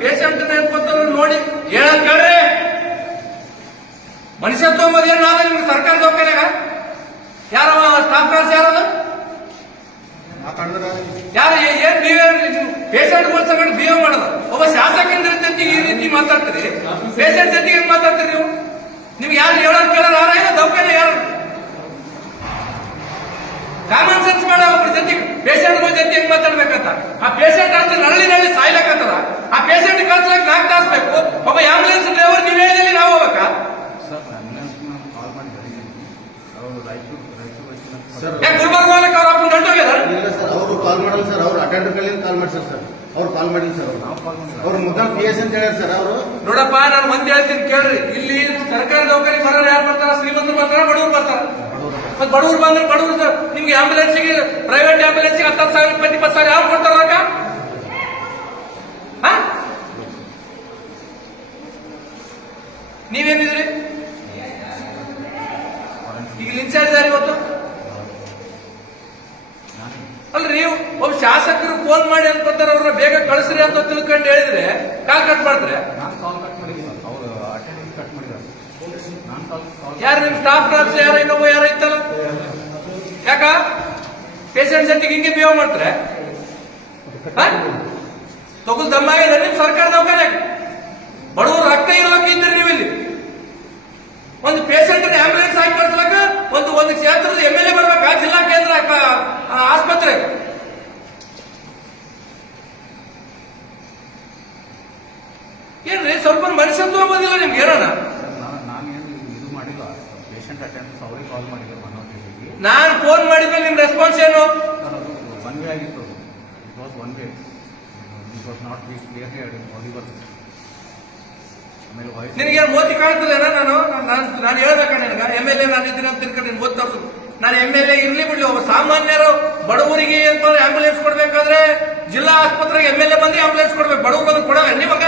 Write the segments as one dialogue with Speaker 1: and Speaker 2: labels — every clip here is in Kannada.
Speaker 1: ಪೇಷಂಟ್ ಏನ್ಪತ್ತವ್ರು ನೋಡಿ ಹೇಳಕ್ ಕೇಳ್ರಿ ಮನುಷ್ಯತ್ವ ಮದುವೆ ನಾವೇ ನಿಮ್ಗೆ ಸರ್ಕಾರ ದವಾಖಾನೆಗ ಯಾರ ಸ್ಟಾಫ್ ನರ್ಸ್ ಯಾರದು? ಯಾರು ಏನ್ ಬಿಹೇವ್ ಪೇಷಂಟ್ ಸಂಗಡ ಬಿಹೇವ್ ಮಾಡೋದು. ಒಬ್ಬ ಶಾಸಕರ ಜೊತೆಗೆ ಈ ರೀತಿ ಮಾತಾಡ್ತೀರಿ. ಪೇಷಂಟ್ ಜೊತೆಗೆ ಹೆಂಗ್ ಮಾತಾಡ್ತೀರಿ ನೀವು? ನಿಮ್ಗೆ ಯಾರು ಹೇಳೋದ್ ಕೇಳೋರು ಯಾರ ಏನೋ ದವಾಖಾನೆ ಯಾರು? ಕಾಮನ್ ಸೆನ್ಸ್ ಮಾಡೋ ಒಬ್ಬರ ಜೊತೆಗೆ ಪೇಷಂಟ್ ಜೊತೆ ಹೆಂಗ್ ಮಾತಾಡ್ಬೇಕಂತ? ಆ ಪೇಷಂಟ್ ಅಂತ ನರಳಿ ಪೇಷಂಟ್ ಕಳ್ಸಕ್ ನಾಲ್ಕು ತಾಸು ಬೇಕು. ಒಬ್ಬ ಆಂಬುಲೆನ್ಸ್ ಡ್ರೈವರ್ ನೀವು ಹೇಳಿದಲ್ಲಿ ನಾವು ಹೋಗ್ಬೇಕಾ? ಗುಲ್ಬರ್ಗ ಅವ್ರ ಅಪ್ಪನ ಗಂಟೋಗ್ಯದ
Speaker 2: ಇಲ್ಲ ಸರ್ ಅವರು ಕಾಲ್ ಮಾಡಲ್ಲ ಸರ್. ಅವ್ರು ಅಟೆಂಡರ್ ಕೈಲಿಂದ ಕಾಲ್ ಮಾಡ್ತಾರೆ ಸರ್. ಅವ್ರು ಕಾಲ್ ಮಾಡಿಲ್ಲ ಸರ್
Speaker 3: ನಾವು ಕಾಲ್ ಮಾಡಿಲ್ಲ.
Speaker 2: ಅವ್ರು ಮುದ್ದ ಪಿ ಎಸ್ ಅಂತ ಹೇಳ್ಯಾರ ಸರ್ ಅವರು.
Speaker 1: ನೋಡಪ್ಪ ನಾನು ಮಂದಿ ಹೇಳ್ತೀನಿ ಕೇಳ್ರಿ. ಇಲ್ಲಿ ಸರ್ಕಾರಿ ನೌಕರಿ ಬರೋರು ಯಾರು ಬರ್ತಾರ? ಶ್ರೀಮಂತರು ಬರ್ತಾರ? ಬಡವರು ಬರ್ತಾರ? ಮತ್ತೆ ಬಡವರು ಬಂದ್ರೆ ಬಡವರು ನಿಮ್ಗೆ ಆಂಬುಲೆನ್ಸ್ಗೆ ಪ್ರೈವೇಟ್ ಆಂಬುಲೆನ್ಸ್ಗೆ ಹತ್ತು ಸಾವಿರ ಇಪ್ಪತ್ತು ಇಪ್ಪತ್ತು ಸಾವಿರ ಯಾರು ಕೊಡ್ತಾರ? ನೀವೇನಿದ್ರಿ ಈಗ ಇನ್ಚಾರ್ಜ್ ಯಾರು ಇವತ್ತು. ಅಲ್ರಿ ನೀವು ಒಬ್ಬ ಶಾಸಕರು ಫೋನ್ ಮಾಡಿ ಅನ್ಕೊತಾರ ಅವ್ರನ್ನ ಬೇಗ ಕಳಿಸ್ರಿ ಅಂತ ತಿಳ್ಕೊಂಡು ಹೇಳಿದ್ರೆ ಕಾಲ್ ಕಟ್
Speaker 3: ಮಾಡಿದ್ರೆ
Speaker 1: ಯಾರು ನಿಮ್ ಸ್ಟಾಫ್ ನರ್ಸ್ ಯಾರ ಇನ್ನೊಬ್ಬ ಯಾರ ಇತ್ತಲ್ಲ? ಯಾಕ? ಪೇಷಂಟ್ ಜೊತೆಗೆ ಹಿಂಗೆ ಬಿಹೇವ್ ಮಾಡ್ತಾರೆ. ತಗುಲ್ ದಮ್ಮ ಇದೆ ನಿಮ್ ಸರ್ಕಾರ ನೌಕರ ಬಡವರು ರಕ್ತ ಇರೋಕೆ ಇದ್ರಿ ನೀವು ಇಲ್ಲಿ ಒಂದು ಪೇಷಂಟ್ ಆಂಬುಲೆನ್ಸ್ ಹಾಕಿ ಕಳ್ಸ್ಲಕ್ಕ ಒಂದು ಒಂದು ಕ್ಷೇತ್ರದ ಎಂ ಎಲ್ ಎ ಬರ್ಬೇಕಾ ಜಿಲ್ಲಾ ಕೇಂದ್ರ ಕ- ಆ, ಆಸ್ಪತ್ರೆ. ಏನ್ರಿ, ಸ್ವಲ್ಪ ಮನುಷ್ಯತ್ವ ಬಂದಿಲ್ಲ ನಿಮ್ಗೆ ಏನೋ
Speaker 3: ಸರ್ ನಾನು
Speaker 1: ಫೋನ್ ಮಾಡಿದ್ರೆ ನಿಮ್ ರೆಸ್ಪಾನ್ಸ್ ಏನು? ನಿನಗೇನು ಮೋತಿ ಕಾಣ್ತಿಲ್ಲ ನಾನು? ನಾನು ನಾನು ಹೇಳ್ಬೇಕ ನಿನಗ? ಎಂ ಎಲ್ ಎ ನಾನು ಇದ್ದೀನಿ ಅಂತ ತಿಳ್ಕೊಂಡು ನಿಮ್ಗೆ ಓದ್ತಾ ನಾನು ಎಂ ಎಲ್ ಎ ಇರ್ಲಿ ಬಿಡ್ಲಿ, ಒಬ್ಬ ಸಾಮಾನ್ಯರು ಬಡವರಿಗೆ ಅಂತ ಆಂಬುಲೆನ್ಸ್ ಕೊಡ್ಬೇಕಾದ್ರೆ ಜಿಲ್ಲಾ ಆಸ್ಪತ್ರೆಗೆ ಎಂ ಎಲ್ ಎ ಬಂದು ಆಂಬುಲೆನ್ಸ್ ಕೊಡ್ಬೇಕು. ಬಡವರು ಬಂದು ಕೊಡಲ್ಲ ನಿಮಗ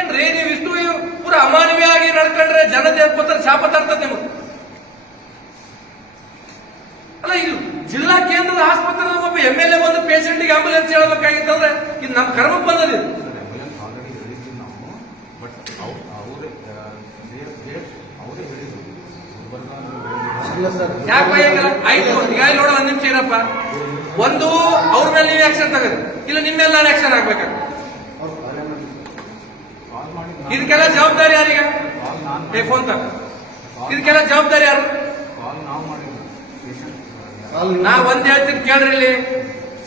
Speaker 1: ಏನ್ರಿ ನೀವು ಇಷ್ಟು ಪೂರ ಪೂರ ಅಮಾನವೀಯವಾಗಿ ನಡ್ಕೊಂಡ್ರೆ ಜನತೆ ಆಸ್ಪತ್ರೆ ಶಾಪ ತರ್ತದೆ ನಿಮಗೆ? ಅಲ್ಲ, ಇದು ಜಿಲ್ಲಾ ಕೇಂದ್ರದ ಆಸ್ಪತ್ರೆ ಒಬ್ಬ ಎಂ ಎಲ್ ಎ ಬಂದು ಪೇಷಂಟ್ಗೆ ಆಂಬುಲೆನ್ಸ್ ಹೇಳಬೇಕಾಗಿತ್ತಂದ್ರೆ, ಇದು ನಮ್ಮ ಕರ್ಮಕ್ಕೆ ಬಂದದ ಇದು
Speaker 3: ಆಂಬುಲೆನ್ಸ್ ಆಲ್ರೆಡಿ ಹೇಳಿದ್ವಿ ನಾವು ಬಟ್ ಅವ್ರು
Speaker 1: ಆಯ್ತು, ಈಗ ನೋಡ, ಒಂದ್ ನಿಮಿಷ ಏನಪ್ಪ ಒಂದು, ಅವ್ರ ಮೇಲೆ ನೀವು ಆಕ್ಷನ್ ತಗೋದು ಇಲ್ಲ ನಿಮ್ಮೆಲ್ಲ ಆಕ್ಷನ್
Speaker 3: ಮಾಡಿ
Speaker 1: ಇದಕ್ಕೆಲ್ಲ ಜವಾಬ್ದಾರಿ ಯಾರೀಗ? ಏ ಫೋನ್ ತಗ. ಇದಕ್ಕೆಲ್ಲ ಜವಾಬ್ದಾರಿ ಯಾರು? ನಾ ಒಂದ್ ಹೇಳ್ತೀನಿ, ಕೇಳ್ರಿ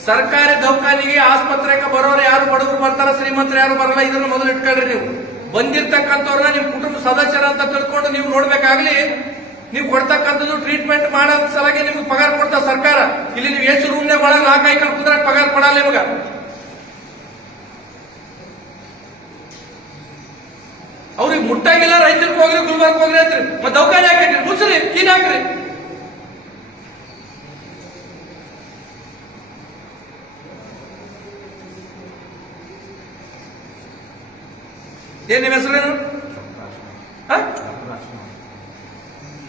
Speaker 1: ಸರ್ಕಾರಿ ದವಾಖಾನಿಗೆ ಆಸ್ಪತ್ರೆಗೆ ಬರೋರು ಯಾರು ಬಡವರು ಬರ್ತಾರ, ಶ್ರೀಮಂತರು ಯಾರು ಬರಲ್ಲ, ಇದನ್ನ ಮೊದಲು ಇಟ್ಕೊಳ್ರಿ ನೀವು. ಬಂದಿರ್ತಕ್ಕಂಥವ್ರನ್ನ ನಿಮ್ ಕುಟುಂಬ ಸದಸ್ಯರ ಅಂತ ತಿಳ್ಕೊಂಡು ನೀವು ನೋಡ್ಬೇಕಾಗ್ಲಿ, ನೀವು ಕೊಡ್ತಕ್ಕಂಥದ್ದು ಟ್ರೀಟ್ಮೆಂಟ್ ಮಾಡೋ ಸಲಗೆ ನಿಮ್ಗೆ ಪಗಾರ ಕೊಡ್ತಾ ಸರ್ಕಾರ. ಇಲ್ಲಿ ನೀವು ಎಷ್ಟು ರೂಮ್ನೇ ಒಳಗೆ ನಾಲ್ಕು ಐಕಲ್ ಕುಂದ್ರೆ ಪಗಾರ ಕೊಡಲ್ಲ ನಿಮ್ಗೆ. ಅವ್ರಿಗೆ ಮುಟ್ಟಾಗಿಲ್ಲ, ರೈತರಿಗೆ ಹೋಗ್ರಿ ಗುಲ್ಬರ್ಗ್ ಹೋಗ್ರಿ ಅಂತ್ರಿ. ಮತ್ತೆ ದವಾಖಾನೆ ಹಾಕಿಟ್ರಿ ಮುಚ್ಚ್ರಿ ಕೀನ್ ಹಾಕ್ರಿ. ಏನ್ ನಿಮ್ಮ ಹೆಸರೇನು?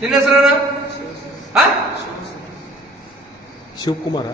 Speaker 1: ನಿನ್ನ ಹೆಸರೇನು?
Speaker 4: ಶಿವಕುಮಾರ